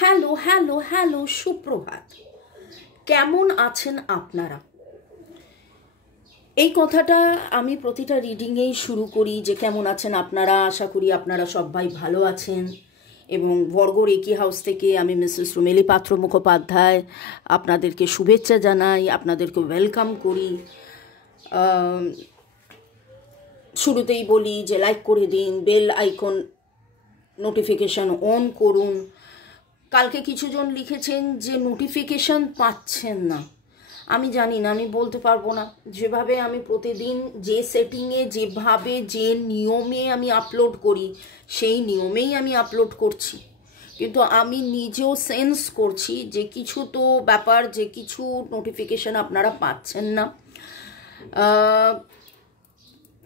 Hello hello hello, সুপ্রভাত। কেমন আছেন আপনারা? এই কথাটা আমি প্রতিটা রিডিংয়েই শুরু করি যে কেমন আছেন আপনারা। আশা করি আপনারা সবাই ভালো আছেন। এবং বর্গ রেকি হাউস থেকে আমি মিসেস রুমেলি পাত্র মুখোপাধ্যায় আপনাদেরকে শুভেচ্ছা জানাই, আপনাদেরকে ওয়েলকাম করি। শুরুতেই বলি যে লাইক করে দিন, বেল আইকন নোটিফিকেশান অন করুন। কালকে কিছুজন লিখেছেন যে নোটিফিকেশান পাচ্ছেন না। আমি জানি না, আমি বলতে পারবো না। যেভাবে আমি প্রতিদিন যে সেটিংয়ে, যেভাবে যে নিয়মে আমি আপলোড করি সেই নিয়মেই আমি আপলোড করছি, কিন্তু আমি নিজেও সেন্স করছি যে কিছু তো ব্যাপার, যে কিছু নোটিফিকেশান আপনারা পাচ্ছেন না।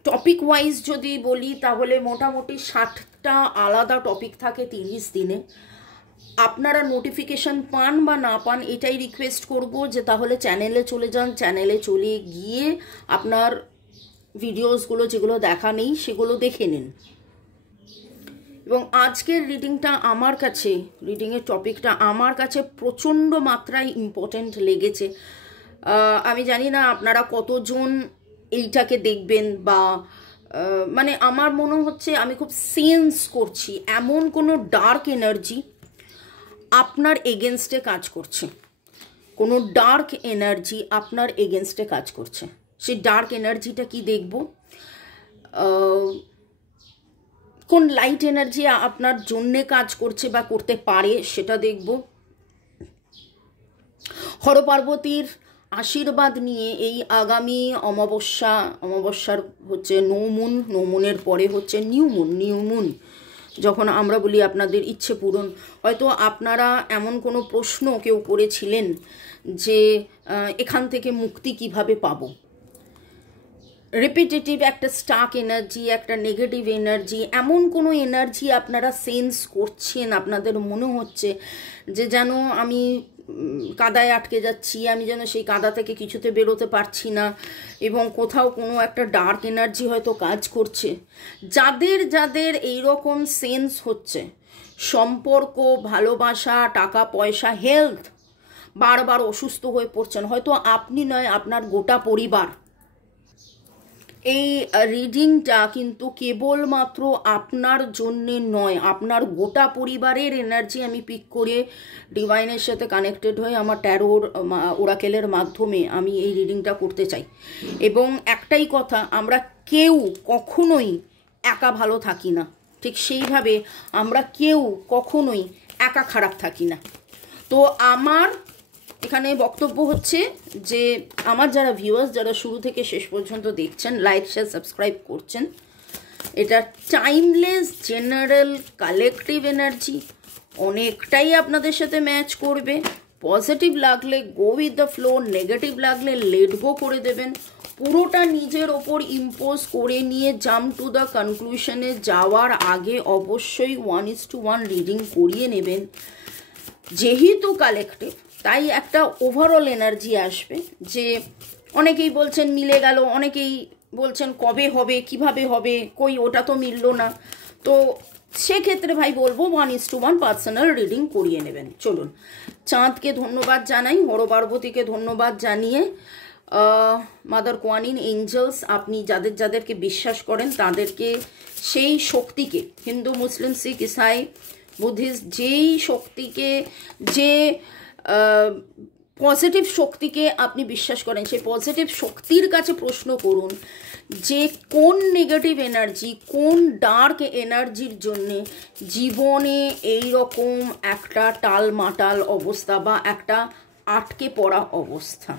টপিক ওয়াইজ যদি বলি তাহলে মোটামুটি 60টা আলাদা টপিক থাকে 30 দিনে। আপনারা নোটিফিকেশান পান বা না পান এটাই রিকোয়েস্ট করব যে তাহলে চ্যানেলে চলে যান, চ্যানেলে চলে গিয়ে আপনার ভিডিওসগুলো যেগুলো দেখা নেই সেগুলো দেখে নিন। এবং আজকের রিডিংটা আমার কাছে, রিডিংয়ের টপিকটা আমার কাছে প্রচণ্ড মাত্রায় ইম্পর্ট্যান্ট লেগেছে। আমি জানি না আপনারা কতজন এইটাকে দেখবেন, বা মানে আমার মনে হচ্ছে আমি খুব সেন্স করছি এমন কোনো ডার্ক এনার্জি আপনার এগেনস্টে কাজ করছে। কোনো ডার্ক এনার্জি আপনার এগেনস্টে কাজ করছে। সেই ডার্ক এনার্জিটা কি দেখব, কোন লাইট এনার্জি আপনার জন্যে কাজ করছে বা করতে পারে সেটা দেখব। হরপার্বতীর আশীর্বাদ নিয়ে এই আগামী অমাবস্যার হচ্ছে নৌমুনের পরে হচ্ছে নিউ মুন, যখন আমরা বলি আপনাদের ইচ্ছে পূরণ। হয়তো আপনারা এমন কোনো প্রশ্ন কেউ করেছিলেন যে এখান থেকে মুক্তি কিভাবে পাবো। রিপিটেটিভ একটা স্টাক এনার্জি, একটা নেগেটিভ এনার্জি, এমন কোনো এনার্জি আপনারা সেন্স করছেন, আপনাদের মনে হচ্ছে যে যেন আমি কাদায় আটকে যাচ্ছি, আমি যেন সেই কাদা থেকে কিছুতে বেরোতে পারছি না, এবং কোথাও কোনো একটা ডার্ক এনার্জি হয়তো কাজ করছে। যাদের যাদের এইরকম সেন্স হচ্ছে, সম্পর্ক, ভালোবাসা, টাকা পয়সা, হেলথ, বারবার অসুস্থ হয়ে পড়ছেন, হয়তো আপনি নয় আপনার গোটা পরিবার। এই রিডিংটা কিন্তু কেবলমাত্র আপনার জন্যে নয়, আপনার গোটা পরিবারের এনার্জি আমি পিক করে ডিভাইনের সাথে কানেক্টেড হয়ে আমার ট্যারোর ওরাকেলের মাধ্যমে আমি এই রিডিংটা করতে চাই। এবং একটাই কথা, আমরা কেউ কখনোই একা ভালো থাকি না, ঠিক সেইভাবে আমরা কেউ কখনোই একা খারাপ থাকি না। তো আমার এখানে বক্তব্য হচ্ছে যে আমার যারা ভিউয়ার্স, যারা শুরু থেকে শেষ পর্যন্ত দেখছেন, লাইক শেয়ার সাবস্ক্রাইব করছেন, এটা টাইমলেস জেনারেল কালেকটিভ এনার্জি অনেকটাই আপনাদের সাথে ম্যাচ করবে। পজিটিভ লাগলে go with the flow, negative লাগলে লেট গো করে দেবেন। পুরোটা নিজের ওপর ইম্পোজ করে নিয়ে জাম্প টু দ্য কনক্লুশনে যাওয়ার আগে অবশ্যই 1:1 রিডিং করিয়ে নেবেন। যেহেতু কালেকটিভ, তাই একটা ওভারঅল এনার্জি আসবে যে অনেকেই বলছেন মিলে গেল, অনেকেই বলছেন কবে হবে, কিভাবে হবে, কই ওটা তো মিলল না। তো সেক্ষেত্রে ভাই বলবো 1:1 পার্সোনাল রিডিং করিয়ে নেবেন। চলুন, চাঁদকে ধন্যবাদ জানাই, হরপার্বতীকে ধন্যবাদ জানিয়ে মাদার কোয়ানিন, এঞ্জেলস, আপনি যাদের যাদেরকে বিশ্বাস করেন তাদেরকে, সেই শক্তিকে, হিন্দু, মুসলিম, শিখ, ইসাই, বুদ্ধিস্ট, যেই শক্তিকে, যে পজিটিভ শক্তিকে আপনি বিশ্বাস করেন, সেই পজিটিভ শক্তির কাছে প্রশ্ন করুন যে কোন নেগেটিভ এনার্জি, কোন ডার্ক এনার্জির জন্যে জীবনে এই রকম একটা টালমাটাল অবস্থা বা একটা আটকে পড়া অবস্থা।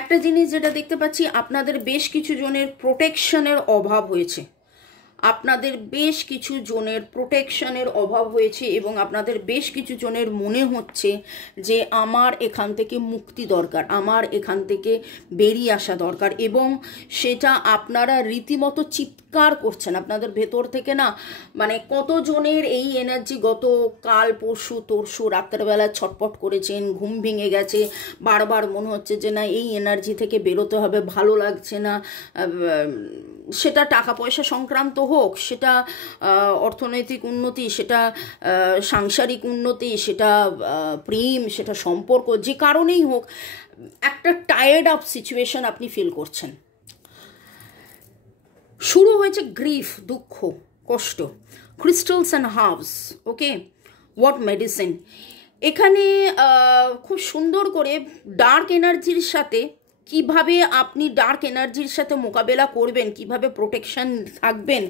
একটা জিনিস যেটা দেখতে পাচ্ছি, আপনাদের বেশ কিছু জনের প্রোটেকশনের অভাব হয়েছে, আপনাদের বেশ কিছু জনের প্রোটেকশনের অভাব হয়েছে, এবং আপনাদের বেশ কিছু জনের মনে হচ্ছে যে আমার এখান থেকে মুক্তি দরকার, আমার এখান থেকে বেরিয়ে আসা দরকার, এবং সেটা আপনারা রীতিমতো চিৎকার চিৎকার করছেন আপনাদের ভেতর থেকে না, মানে কতজনের এই এনার্জি গত কাল পরশু তরশু রাত্রেবেলা ছটপট করেছেন, ঘুম ভেঙে গেছে, বারবার মনে হচ্ছে যে না এই এনার্জি থেকে বেরোতে হবে, ভালো লাগছে না, সেটা টাকা পয়সা সংক্রান্ত হোক, সেটা অর্থনৈতিক উন্নতি, সেটা সাংসারিক উন্নতি, সেটা প্রেম, সেটা সম্পর্ক, যে কারণেই হোক একটা টায়ার্ড আপ সিচুয়েশন আপনি ফিল করছেন। শুরু হয়েছে গ্রিফ, দুঃখ, কষ্ট, crystals and herbs. Okay, what medicine. এখানে খুব সুন্দর করে ডার্ক এনার্জির সাথে কিভাবে আপনি ডার্ক এনার্জির সাথে মোকাবেলা করবেন, কিভাবে প্রোটেকশন থাকবেন,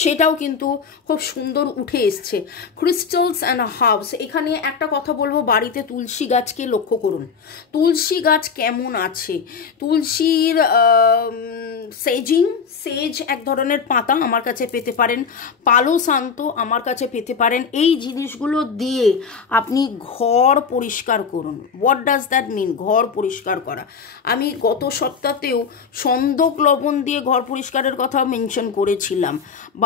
সেটাও কিন্তু খুব সুন্দর উঠে এসছে। ক্রিস্টালস অ্যান্ড হার্বস, এখানে একটা কথা বলবো, বাড়িতে তুলসী গাছকে লক্ষ্য করুন, তুলসী গাছ কেমন আছে। তুলসীর সেজ এক ধরনের পাতা আমার কাছে পেতে পারেন, পালো শান্ত আমার কাছে পেতে পারেন। এই জিনিসগুলো দিয়ে আপনি ঘর পরিষ্কার করুন। হোয়াট ডাজ দ্যাট মিন, ঘর পরিষ্কার করা? আমি গত সপ্তাহেও সন্দক লবণ দিয়ে ঘর পরিষ্কারের কথা মেনশন করেছিলাম,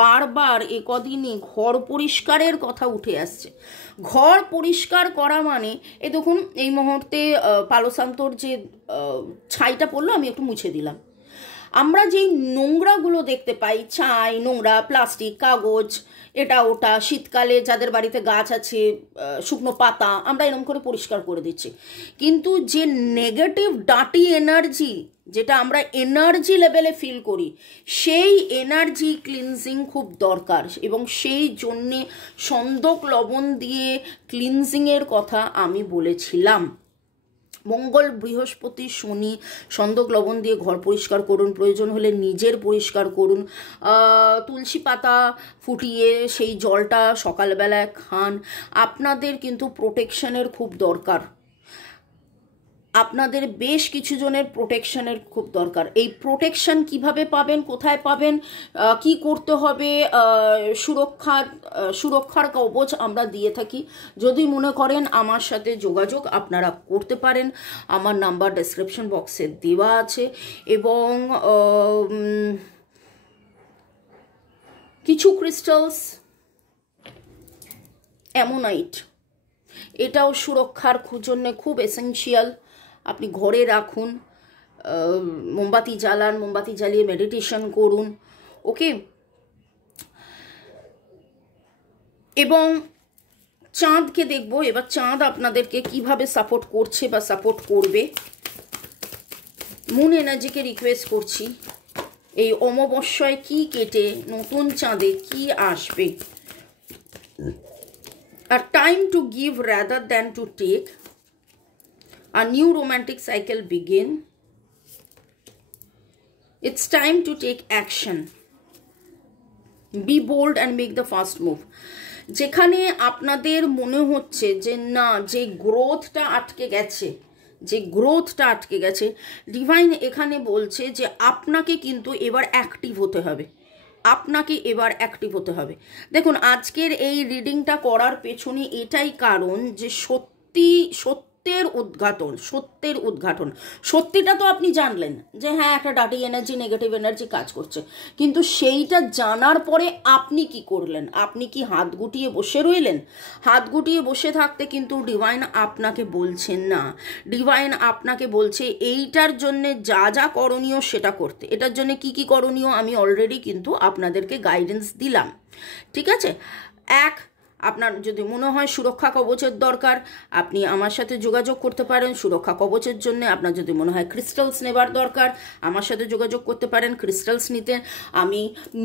বারবার এ কদিনে ঘর পরিষ্কারের কথা উঠে আসছে। ঘর পরিষ্কার করা মানে এই দেখুন এই মুহূর্তে পালোসান্তর যে ছাইটা পড়লো আমি একটু মুছে দিলাম। আমরা যেই নোংরাগুলো দেখতে পাই, ছাই, নোংরা, প্লাস্টিক, কাগজ, এটা ওটা, শীতকালে যাদের বাড়িতে গাছ আছে শুকনো পাতা, আমরা এরকম করে পরিষ্কার করে দিচ্ছি। কিন্তু যে নেগেটিভ ডার্টি এনার্জি, যেটা আমরা এনার্জি লেভেলে ফিল করি, সেই এনার্জি ক্লিনজিং খুব দরকার। এবং সেই জন্যে সন্দক লবণ দিয়ে ক্লিনজিংয়ের কথা আমি বলেছিলাম। মঙ্গল, বৃহস্পতি, শনি, সন্দক লবণ দিয়ে ঘর পরিষ্কার করুন, প্রয়োজন হলে নিজের পরিষ্কার করুন। তুলসী পাতা ফুটিয়ে সেই জলটা সকালবেলায় খান। আপনাদের কিন্তু প্রোটেকশনের খুব দরকার, আপনাদের বেশ কিছু জনের প্রোটেকশনের খুব দরকার। এই প্রোটেকশন কিভাবে পাবেন, কোথায় পাবেন, কি করতে হবে, সুরক্ষার কবচ আমরা দিয়ে থাকি। যদি মনে করেন আমার সাথে যোগাযোগ আপনারা করতে পারেন, আমার নাম্বার ডেসক্রিপশন বক্সে দেওয়া আছে। এবং কিছু ক্রিস্টালস, অ্যামোনাইট, এটাও সুরক্ষার জন্য খুব এসেনশিয়াল। আপনি ঘরে রাখুন, মোমবাতি জ্বালান, মোমবাতি জ্বালিয়ে মেডিটেশন করুন। ওকে, এবং চাঁদকে দেখবো এবার, চাঁদ আপনাদেরকে কিভাবে সাপোর্ট করছে বা সাপোর্ট করবে। মুন এনার্জিকে রিকোয়েস্ট করছি এই অমাবস্যায় কি কেটে নতুন চাঁদে কি আসবে। A time to give rather than to take. A new romantic cycle begin. It's time to take action. Be bold and make the first move. যেখানে আপনাদের মনে হচ্ছে যে না, যে গ্রোথটা আটকে গেছে, ডিভাইন এখানে বলছে যে আপনাকে কিন্তু এবার অ্যাক্টিভ হতে হবে। দেখুন, আজকের এই রিডিংটা করার পেছনে এটাই কারণ যে সত্যের উদ্ঘাটন। সত্যিটা তো আপনি জানলেন যে হ্যাঁ একটা ডার্টি এনার্জি, নেগেটিভ এনার্জি কাজ করছে, কিন্তু সেইটা জানার পরে আপনি কি করলেন? আপনি কি হাত গুটিয়ে বসে রইলেন? হাত গুটিয়ে বসে থাকতে কিন্তু ডিভাইন আপনাকে বলছেন না। ডিভাইন আপনাকে বলছে এইটার জন্যে যা করণীয় সেটা করতে। এটার জন্য কি করণীয় আমি অলরেডি কিন্তু আপনাদেরকে গাইডেন্স দিলাম। ঠিক আছে, আপনার যদি মনে হয় সুরক্ষা কবচের দরকার, আপনি আমার সাথে যোগাযোগ করতে পারেন সুরক্ষা কবচের জন্য। আপনার যদি মনে হয় ক্রিস্টালস নেবার দরকার, আমার সাথে যোগাযোগ করতে পারেন ক্রিস্টালস নিতে। আমি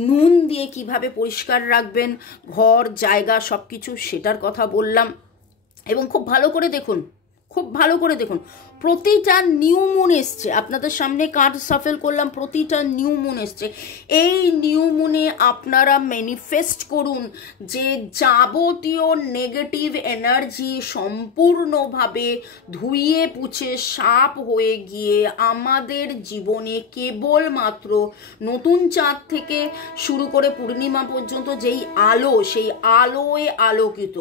নুন দিয়ে কিভাবে পরিষ্কার রাখবেন ঘর, জায়গা, সব কিছু, সেটার কথা বললাম। এবং খুব ভালো করে দেখুন প্রতিটা নিউ মুন এসছে আপনাদের সামনে, কার্ড সাফেল করলাম, প্রতিটা নিউ মুন এসছে। এই নিউ মুনে আপনারা ম্যানিফেস্ট করুন যে যাবতীয় নেগেটিভ এনার্জি সম্পূর্ণভাবে ধুয়ে পুছে সাফ হয়ে গিয়ে আমাদের জীবনে কেবলমাত্র নতুন চাঁদ থেকে শুরু করে পূর্ণিমা পর্যন্ত যেই আলো, সেই আলোয় আলোকিত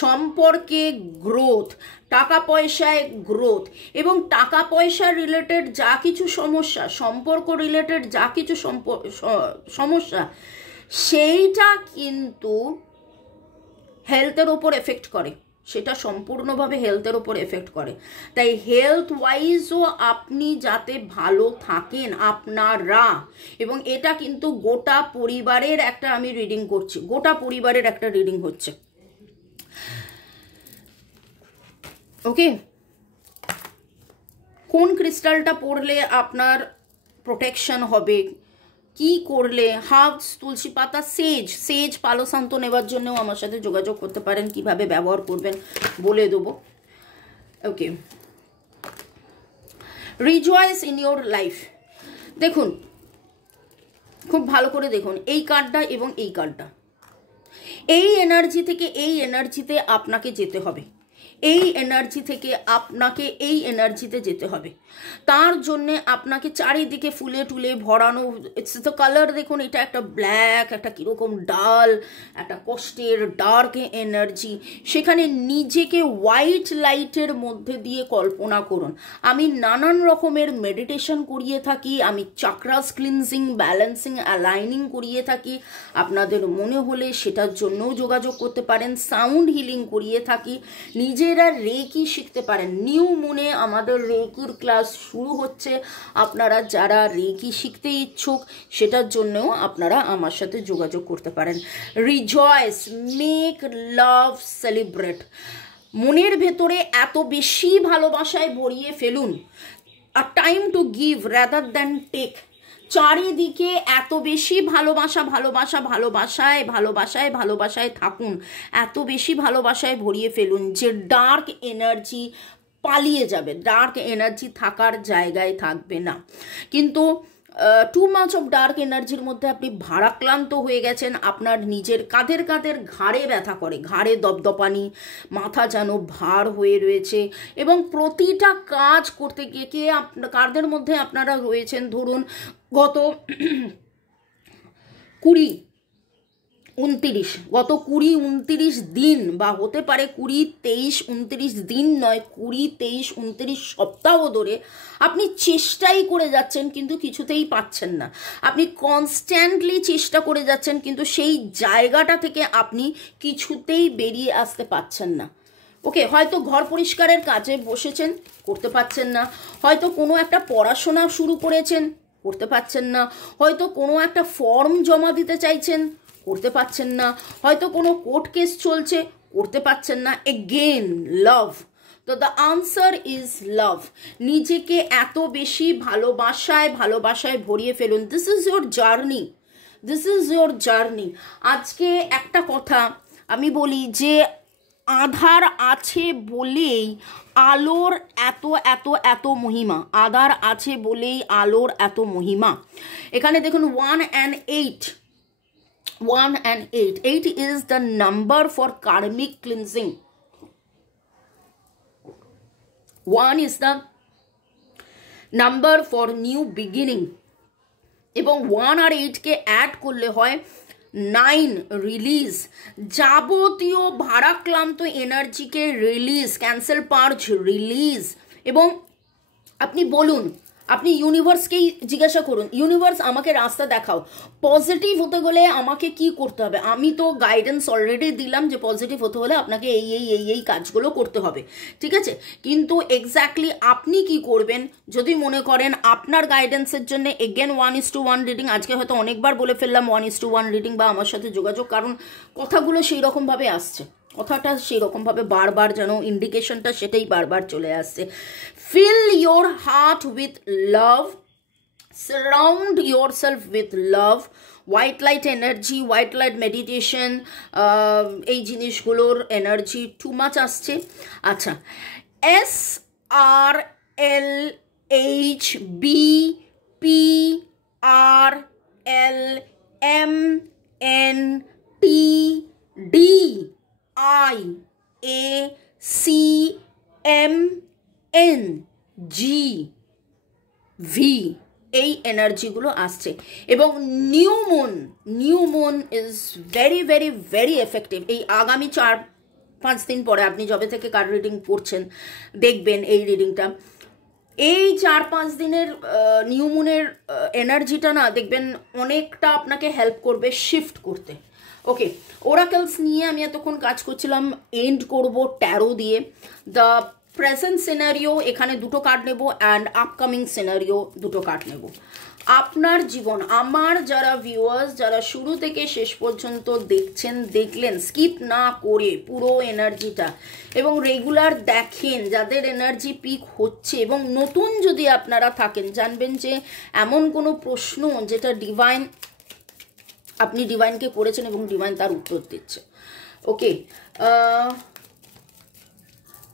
সম্পর্কে গ্রোথ, টাকা পয়সায় গ্রোথ, এবং টাকা পয়সা রিলেটেড যা কিছু সমস্যা, সম্পর্ক রিলেটেড যা কিছু সমস্যা, সেইটা কিন্তু হেলথের ওপর এফেক্ট করে, সেটা সম্পূর্ণভাবে হেলথের ওপর এফেক্ট করে। তাই হেলথ ওয়াইজও আপনি যাতে ভালো থাকেন আপনারা, এবং এটা কিন্তু গোটা পরিবারের একটা আমি রিডিং করছি, গোটা পরিবারের একটা রিডিং হচ্ছে। ওকে, কোন ক্রিস্টালটা পড়লে আপনার প্রোটেকশন হবে, কি করলে, হার্বস, তুলসী পাতা, সেজ পালো শান্ত নেওয়ার জন্যও আমার সাথে যোগাযোগ করতে পারেন, কিভাবে ব্যবহার করবেন বলে দেবো। ওকে, রিজয়েস ইন ইয়োর লাইফ। দেখুন, খুব ভালো করে দেখুন এই কার্ডটা এবং এই কার্ডটা, এই এনার্জি থেকে এই এনার্জিতে আপনাকে যেতে হবে, এই এনার্জি থেকে আপনাকে এই এনার্জিতে যেতে হবে। তার জন্যে আপনাকে চারিদিকে ফুলে টুলে ভরানো, ইটস দ্য কালার দেখুন, এটা একটা ব্ল্যাক, একটা কীরকম ডাল, একটা কষ্টের ডার্ক এনার্জি। সেখানে নিজেকে হোয়াইট লাইটের মধ্যে দিয়ে কল্পনা করুন। আমি নানান রকমের মেডিটেশন করিয়ে থাকি, আমি চাকরাস ক্লিনজিং, ব্যালেন্সিং, অ্যালাইনিং করিয়ে থাকি। আপনাদের মনে হলে সেটার জন্যও যোগাযোগ করতে পারেন। সাউন্ড হিলিং করিয়ে থাকি, নিজেরা রেকি শিখতে পারেন। নিউ মুনে আমাদের রেকির ক্লাস শুরু হচ্ছে, আপনারা যারা রেকি শিখতে ইচ্ছুক সেটার জন্যও আপনারা আমার সাথে যোগাযোগ করতে পারেন। Rejoice, make love, celebrate. মনের ভেতরে এত বেশি ভালোবাসায় ভরিয়ে ফেলুন, a time to give rather than take. চারিদিকে এত বেশি ভালোবাসা, ভালোবাসা, ভালোবাসায় ভালোবাসায় ভালোবাসায় থাকুন, এত বেশি ভালোবাসায় ভরিয়ে ফেলুন যে ডার্ক এনার্জি পালিয়ে যাবে, ডার্ক এনার্জি থাকার জায়গায় থাকবে না। কিন্তু টু মাচ অফ ডার্ক এনার্জির মধ্যে আপনি ভারাক্রান্ত হয়ে গেছেন, আপনার নিজের কাঁধের ঘাড়ে ব্যথা করে, ঘাড়ে দপদপানি, মাথা যেন ভার হয়ে রয়েছে, এবং প্রতিটা কাজ করতে গিয়ে কে কাদের মধ্যে আপনারা রয়েছেন, ধরুন গত 20-29 দিন, বা হতে পারে 20-23 দিন নয়, 20-23 সপ্তাহ ধরে আপনি চেষ্টাই করে যাচ্ছেন কিন্তু কিছুতেই পাচ্ছেন না। আপনি কনস্ট্যান্টলি চেষ্টা করে যাচ্ছেন কিন্তু সেই জায়গাটা থেকে আপনি কিছুতেই বেরিয়ে আসতে পারছেন না। ওকে, হয়তো ঘর পরিষ্কারের কাজে বসেছেন, করতে পারছেন না, হয়তো কোনো একটা পড়াশোনা শুরু করেছেন, করতে পারছেন না, হয়তো কোনো একটা ফর্ম জমা দিতে চাইছেন, করতে পারছেন না, হয়তো কোনো কোর্ট কেস চলছে, করতে পারছেন না। এগেন লাভ, তো দ্য আনসার ইজ লাভ। নিজেকে এত বেশি ভালোবাসায় ভরিয়ে ফেলুন। This is your journey, this is your journey. আজকে একটা কথা আমি বলি যে আধার আছে বলেই আলোর এত এত এত মহিমা, আধার আছে বলেই আলোর এত মহিমা। এখানে দেখুন 1 and 8, 1 and 8, 8 is the number for karmic cleansing. 1 is the number for new beginning, এবং 1 আর 8কে অ্যাড করলে হয় 9, রিলিজ। যাবতীয় ভারাক্রান্ত এনার্জিকে রিলিজ, ক্যান্সেল, পার্জ, রিলিজ। এবং আপনি বলুন, আপনি ইউনিভার্সকেই জিজ্ঞাসা করুন, ইউনিভার্স আমাকে রাস্তা দেখাও, পজিটিভ হতে গেলে আমাকে কি করতে হবে। আমি তো গাইডেন্স অলরেডি দিলাম যে পজিটিভ হতে হলে আপনাকে এই কাজগুলো করতে হবে, ঠিক আছে। কিন্তু এক্স্যাক্টলি আপনি কি করবেন যদি মনে করেন আপনার গাইডেন্সের জন্য এগেন 1:1 রিডিং, আজকে হয়তো অনেকবার বলে ফেললাম 1:1 রিডিং বা আমার সাথে যোগাযোগ, কারণ কথাগুলো সেই রকমভাবে আসছে, কথাটা সেই রকমভাবে বারবার যেন ইন্ডিকেশনটা সেটাই বারবার চলে আসছে। Fill your heart with love, surround yourself with love. White light energy, white light meditation, এই জিনিসগুলোর এনার্জি টু মাচ আসছে। আচ্ছা, SRLHBPRLMNTDIACMNG, এই এনার্জিগুলো আসছে। এবং new moon is very very very effective. এই আগামী 5 দিন পরে আপনি যবে থেকে কার্ড রিডিং করছেন দেখবেন এই রিডিংটা, এই 4-5 দিনের নিউ মুনের এনার্জিটা না দেখবেন অনেকটা আপনাকে হেল্প করবে শিফট করতে। ওকে, ওরাকেলস নিয়ে আমি এতক্ষণ কাজ করছিলাম, এন্ড করব ট্যারো দিয়ে। দ্য প্রেজেন্ট সিনারিও এখানে 2টো কার্ড নেব, অ্যান্ড আপকামিং সিনারিও 2টো কার্ড নেব। আপনার জীবন, আমার যারা ভিউয়ার্স যারা শুরু থেকে শেষ পর্যন্ত দেখলেন স্কিপ না করে পুরো এনার্জিটা, এবং রেগুলার দেখেন, যাদের এনার্জি পিক হচ্ছে, এবং নতুন যদি আপনারা থাকেন জানবেন যে এমন কোনো প্রশ্ন যেটা আপনি ডিভাইনকে করেছেন এবং ডিভাইন তার উত্তর দিচ্ছে। ওকে,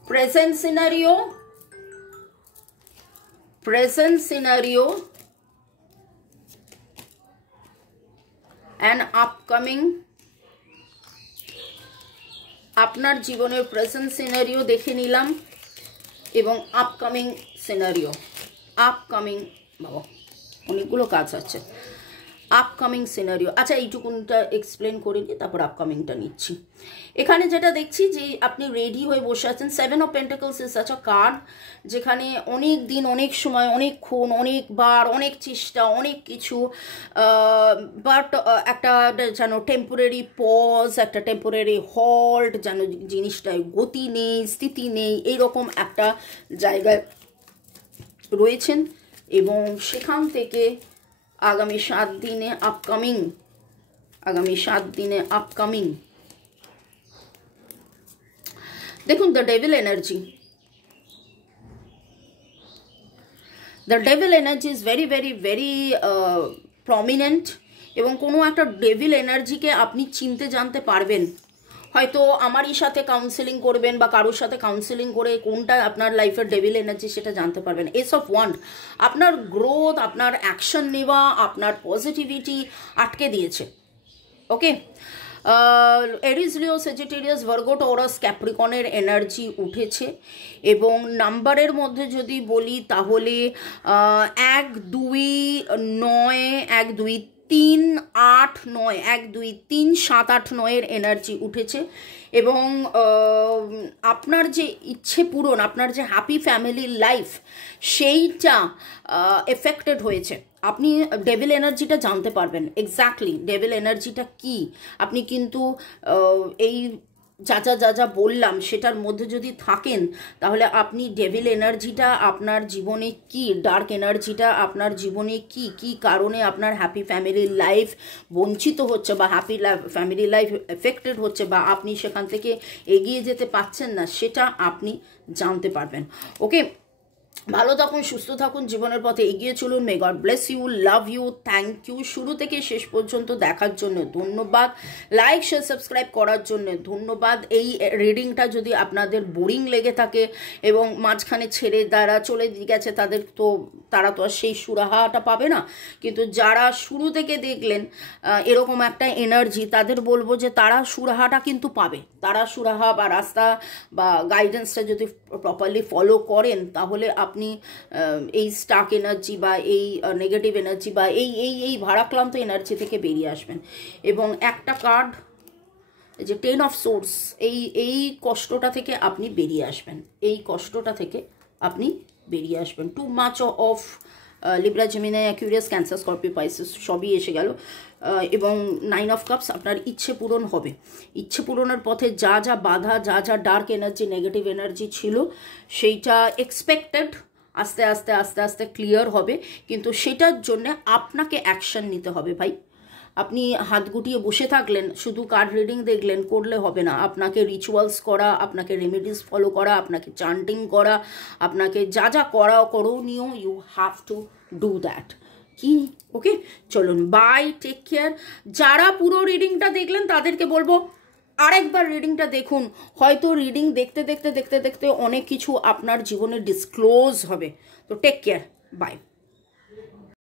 প্রেজেন্ট সিনারিও অ্যান্ড আপকামিং। আপনার জীবনের প্রেজেন্ট সিনারিও দেখে নিলাম এবং আপকামিং সিনারিও। বাবা অনেকগুলো কাজ আছে। আপকামিং সিনারিও, আচ্ছা এইটুকুনটা এক্সপ্লেন করে নিই, তারপর আপকামিংটা নিচ্ছি। এখানে যেটা দেখছি যে আপনি রেডি হয়ে বসে আছেন। 7 of pentacles is such a card যেখানে অনেক দিন, অনেক সময়, অনেকক্ষণ, অনেকবার, অনেক চেষ্টা, অনেক কিছু, বাট একটা যেন টেম্পোরারি পজ, একটা টেম্পোরারি হল্ট, যেন জিনিসটায় গতি নেই, স্থিতি নেই, এইরকম একটা জায়গায় রয়েছেন। এবং সেখান থেকে আগামী 7 দিনে আপকামিং দেখুন the devil energy is very very very prominent, এবং কোনো একটা ডেভিল এনার্জিকে আপনি চিনতে জানতে পারবেন। হয়তো আমারই সাথে কাউন্সেলিং করবেন বা কারোর সাথে কাউন্সেলিং করে কোনটা আপনার লাইফের ডেভিল এনার্জি সেটা জানতে পারবেন। এস অফ ওয়ান্ড আপনার গ্রোথ, আপনার অ্যাকশন নেওয়া, আপনার পজিটিভিটি আটকে দিয়েছে। ওকে, এরিস, লিও, সেজিটেরিয়াস, ভার্গো, টরাস, ক্যাপ্রিকনের এনার্জি উঠেছে। এবং নাম্বারের মধ্যে যদি বলি তাহলে 1, 2, 9, 1, 2, 3, 8, 9, 1, 2, 3, 7, 8, 9 এনার্জি উঠেছে। এবং আপনার যে ইচ্ছে পূরণ, আপনার যে হ্যাপি ফ্যামিলি লাইফ, সেইটা এফেক্টেড হয়েছে। আপনি ডেভিল এনার্জিটা জানতে পারবেন, এক্স্যাক্টলি ডেভিল এনার্জিটা কি। আপনি কিন্তু এই যা বললাম সেটার মধ্যে যদি থাকেন তাহলে আপনি ডেভিল এনার্জিটা আপনার জীবনে কি, ডার্ক এনার্জিটা আপনার জীবনে কি কি কারণে আপনার হ্যাপি ফ্যামিলি লাইফ বঞ্চিত হচ্ছে বা হ্যাপি ফ্যামিলি লাইফ এফেক্টেড হচ্ছে বা আপনি সেখান থেকে এগিয়ে যেতে পারছেন না, সেটা আপনি জানতে পারবেন। ওকে, ভালো থাকুন, সুস্থ থাকুন, জীবনের পথে এগিয়ে চলুন। May God bless you, love you, thank you. শুরু থেকে শেষ পর্যন্ত দেখার জন্য ধন্যবাদ, লাইক শেয়ার সাবস্ক্রাইব করার জন্য ধন্যবাদ। এই রিডিংটা যদি আপনাদের বোরিং লেগে থাকে এবং মাঝখানে ছেড়ে যারা চলে গেছে তারা তো আর সেই সুরাহাটা পাবে না, কিন্তু যারা শুরু থেকে দেখলেন এরকম একটা এনার্জি, তাদের বলবো যে তারা সুরাহাটা কিন্তু পাবে। তারা সুরাহা বা রাস্তা বা গাইডেন্সটা যদি প্রপারলি ফলো করেন তাহলে আপনি এই স্টাক এনার্জি বা এই নেগেটিভ এনার্জি বা এই ভারাক্রান্ত এনার্জি থেকে বেরিয়ে আসবেন। এবং একটা কার্ড যে 10 অফ সোর্স, এই কষ্টটা থেকে আপনি বেরিয়ে আসবেন, too much of Libra, Gemini, Aquarius, Cancer, Scorpio, Pisces সবই এসে গেল। এবং 9 অফ কাপস, আপনার ইচ্ছে পূরণ হবে। ইচ্ছে পূরণের পথে যা বাধা, যা ডার্ক এনার্জি, নেগেটিভ এনার্জি ছিল, সেইটা এক্সপেক্টেড আস্তে আস্তে ক্লিয়ার হবে। কিন্তু সেটার জন্য আপনাকে অ্যাকশন নিতে হবে ভাই। আপনি হাত গুটিয়ে বসে থাকলেন, শুধু কার্ড রিডিং দেখলেন, করলে হবে না। আপনাকে রিচুয়ালস করা, আপনাকে রেমেডিস ফলো করা, আপনাকে চান্টিং করা, আপনাকে যা করণীয়, you have to do that. কি ওকে, চলুন, বাই, টেক কেয়ার। যারা পুরো রিডিংটা দেখলেন তাদেরকে বলবো আরেকবার রিডিংটা দেখুন। হয়তো রিডিং দেখতে অনেক কিছু আপনার জীবনে ডিসক্লোজ হবে। তো টেক কেয়ার, বাই।